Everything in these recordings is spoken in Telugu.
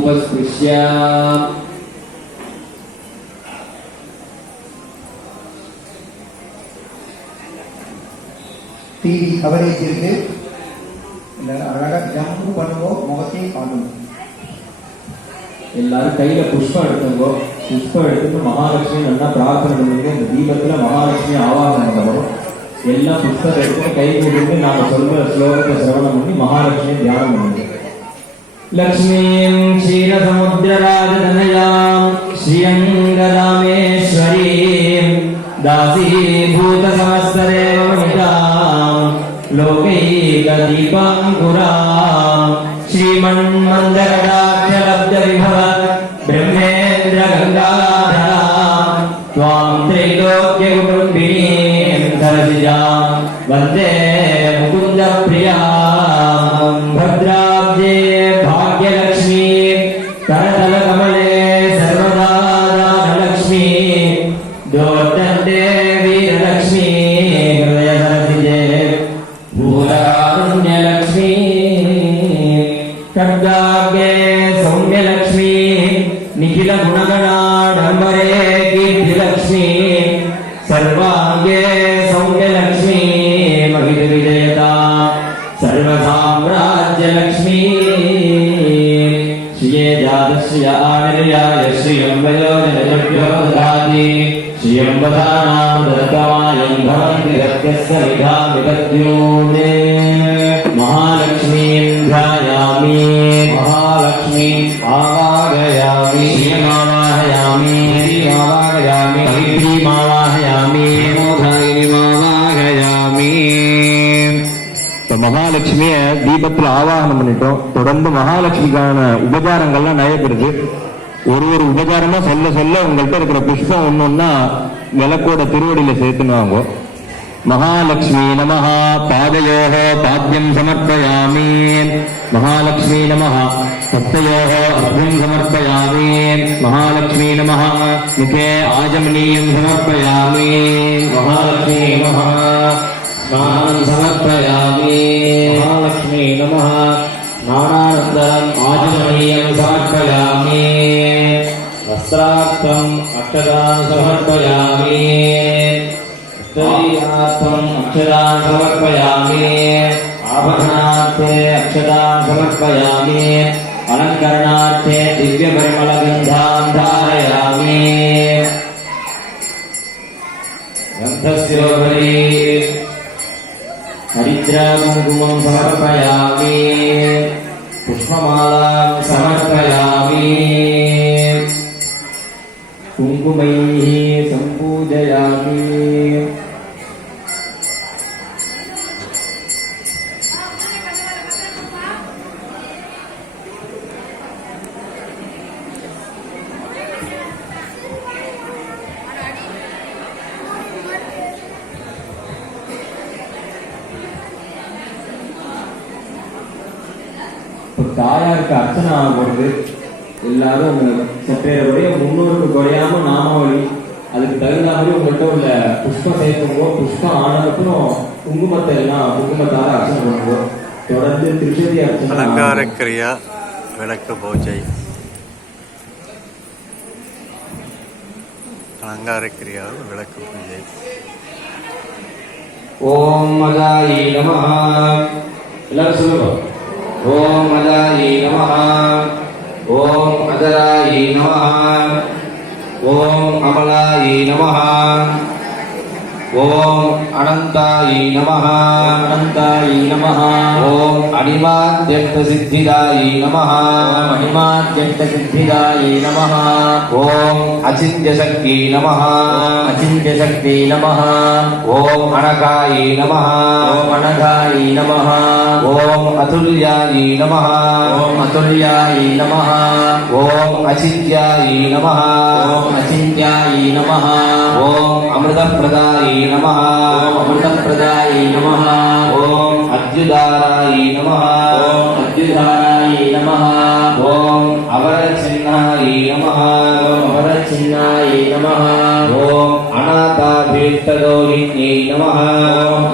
उपस्पृश्य டிவி கவரேஜ் இருக்கு இந்த அழகாக ஜம்ப் பண்ணுவோம் முகத்தையும் காட்டணும் எல்லாரும் கையில புஷ்பம் எடுத்துங்கோ புஷ்பம் எடுத்துட்டு மகாலட்சுமி நல்லா பிரார்த்தனை பண்ணுங்க இந்த தீபத்துல மகாலட்சுமி ஆவாகனம் பண்ணணும் எல்லாம் புஷ்பம் எடுத்து கை கொடுத்து நாம சொல்ற ஸ்லோகத்தை சிரவணம் பண்ணி மகாலட்சுமி தியானம் பண்ணுங்க లక్ష్మీం క్షీరసముద్రరాజతనయాం శ్రీరంగరామేశ్వరీం దాసీభూతసమస్తరేవమితాం లోకైకదీపాంకురాం श्रीमन्मन्दरदाख्यलब्धविभव ब्रह्मेन्द्रगङ्गाधरां त्वां त्रैलोक्यकुटुम्बिनीं सरसिजां वन्दे मुकुन्दप्रिया खड्गाग्रे सौम्यलक्ष्मी निखिलगुणगणाडम्बरे कीर्तिलक्ष्मी सर्वाङ्गे सौम्यलक्ष्मी महितविजयता सर्वसाम्राज्यलक्ष्मी श्रिये जातश्रिय आनिर्याय श्रियं वयोजनजभ्यो ददाति श्रियं वदानां दत्तमायं भवन्ति रत्यस्य विधामि तद्योने महालक्ष्मीं ध्यायामि महालक्ष्मीम् आवाहयामि श्रियमावाहयामि श्रीमावाहयामि कवित्रीमावाहयामि மோதாயினிமாவாகயாமி இப்போ மகாலட்சுமிய தீபத்துல ஆவாகனம் பண்ணிட்டோம் தொடர்ந்து மகாலட்சுமிக்கான உபச்சாரங்கள்லாம் நடைபெறுது ஒரு ஒரு உபச்சாரமா சொல்ல சொல்ல உங்கள்கிட்ட இருக்கிற புஷ்பம் ஒன்னொன்னா விளக்கோட திருவடியில சேர்த்துனாங்க మహాలక్ష్మీ నమ. పాదయో పాద్యం సమర్పయామి. మహాలక్ష్మీ నమ. హస్తయో అర్ఘ్యం సమర్పయామి. మహాలక్ష్మీ నమ. ముఖే ఆజమనీయం సమర్పయామి. మహాలక్ష్మీ నమ. స్నానం సమర్పయామి. మహాలక్ష్మీ నమ. స్నానానంతరం ఆజమనీయం సమర్పయామి. వస్త్రార్థం అక్షరాన్ని సమర్పయామి. उत्तरीयार्थम् अक्षतान् समर्पयामि आभरणार्थे अक्षतान् समर्पयामि अलङ्करणार्थे दिव्यपरिमलगन्धान् धारयामि ग्रन्थस्योपरि हरिद्राकुङ्कुमं समर्पयामि पुष्पमालां समर्पयामि कुङ्कुमैः தாயாருக்கு அர்ச்சனை ஆகப்படுது எல்லாரும் உங்க செப்பேருடைய முன்னோருக்கு குறையாம நாமாவளி அதுக்கு தகுந்த மாதிரி உங்கள்கிட்ட உள்ள புஷ்பம் சேர்த்துங்கோ புஷ்பம் ஆனதுக்கப்புறம் குங்குமத்தை எல்லாம் குங்குமத்தால அர்ச்சனை பண்ணுவோம். தொடர்ந்து திருப்பதி அர்ச்சனை அலங்கார. கிரியா விளக்கு பூஜை. அலங்கார கிரியா விளக்கு பூஜை. ஓம் மதாயி நமஹ. எல்லாரும் சொல்லுங்க. ఓం అదాయి నమ. ఓం అదరాయి నమ. ఓం అమలాయి నమ. ఓం అనంతాయ నమ అనంతాయ నమ ఓం అణిమాద్యక్త సిద్ధిదాయ నమ అణిమాద్యక్త సిద్ధిదాయ నమ ఓం అచింత్య శక్తి నమ అచింత్య శక్తి నమ ఓం అణకాయ నమ ఓం అణకాయ నమ ఓం అతుల్యాయ నమ ఓం అతుల్యాయ నమ ఓం అచింత్యాయ నమ ఓం అచింత్యాయ నమ ఓం అమృతప్రదాయ नम ओमृतप्रदाय नम ओं अद्युदाराय नम ओं अद्युदाराय नम ओं अवरचिह्नाय नम ओं अवरचिह्नाय नम अनाथाभीष्टदोहिन्यै नमः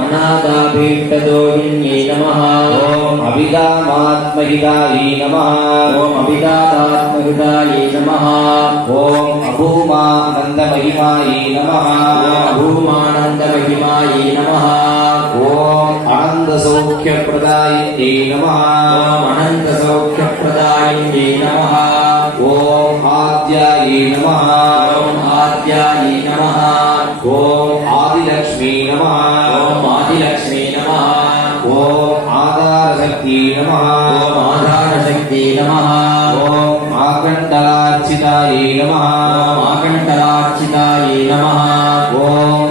अनाथाभीष्टदोहिन्यै नमः ॐ अभिदामात्महितायै नमः ॐ अभिदातात्महितायै नमः ॐ अभूमानन्दमहिमायै नमः अभूमानन्दमहिमायै नमः ॐ अनन्दसौख्यप्रदायिन्यै नमः अनन्दसौख्यप्रदायिन्यै नमः ఆద్యాయే నమ। ఓం ఆద్యాయే నమ। ఓం ఆదిలక్ష్మీ నమ। ఓం ఆదిలక్ష్మీ నమ। ఓం ఆధారశక్తి నమ। ఓం ఆధారశక్తి నమ। ఓం ఆకంఠలార్చితాయే నమ। ఓం ఆకంఠలార్చితాయే నమ। ఓం